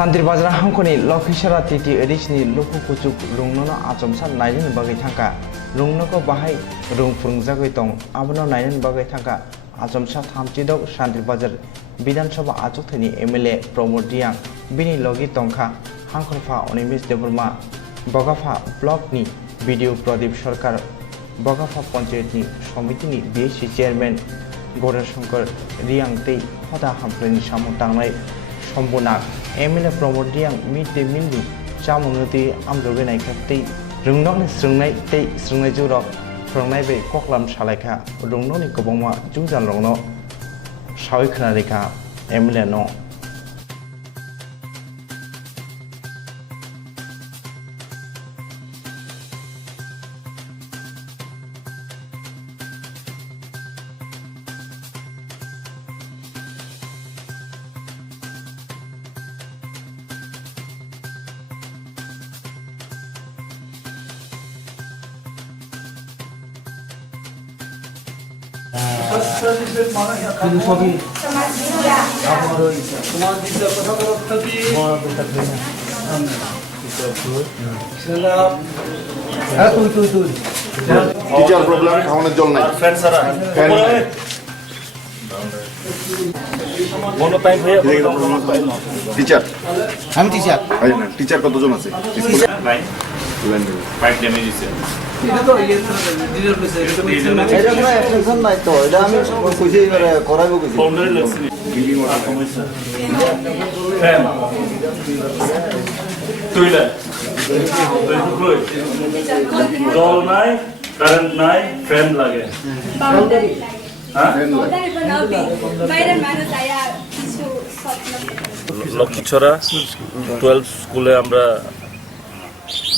Santir Bazar Hankoni Lokishara Titi Edishni Luku Kucuk Rungnono Atomsan Nainin Bagai Tangka Rungnoko Bahai Rung Fungzagitong Abano Nainin Bagai Tangka Atomsa Tamchidok Santir Bazar Bidan Soba Atukani MLA Promotiang Bini Logi Tongka Hankonfa Onimis Deburma Bogafa Block Ni Video Pradip Sarkar Bogafa Panchayat Ni Somiti Ni BSC Chairman Goran Shankar Riang Tei Hoda Hampleni Samutangnai Sombona MLA Promotiang Midday Meal Ni Chamunuti Amdogenai Kati Rungnokni Srungnai Jurok Srungnai Be Koklam Salaika Rungnokni Kobongma Jungjan Rongno Sawi Khanarika MLA No Teacher problem খাওয়ানোর জল নাই fan সারা fan মনো time হয়ে teacher আমি teacher teacher কতজন আছে teacher 5 damage আছে এটা তো ডিলার প্লেস এটা কোনো অ্যাকশন নাই তো এটা আমি কইছি এবারে করাইবো কইছি বাউন্ডারি লাগছে বিল্ডিং ওয়াটার সমস্যা ফ্যান টয়লেট জল নাই কারেন্ট নাই ফ্যান লাগে বাউন্ডারি হ্যাঁ বাউন্ডারি বানাবি বাইরে মানুষ আয়া কিছু স্বপ্ন লক্ষ্মীছড়া 12 স্কুলে আমরা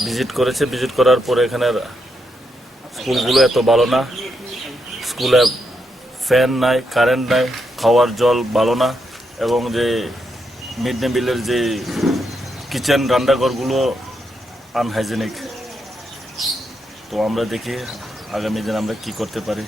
ভিজিট করার পরে এখানে স্কুলগুলো এত ভালো না স্কুলে ফ্যান নাই কারেন্ট নাই খাওয়ার জল ভালো না এবং যে মিড ডে মিলের যে কিচেন রান্নাঘরগুলো আনহাইজেনিক তো আমরা দেখি আগামী দিন আমরা কি করতে পারি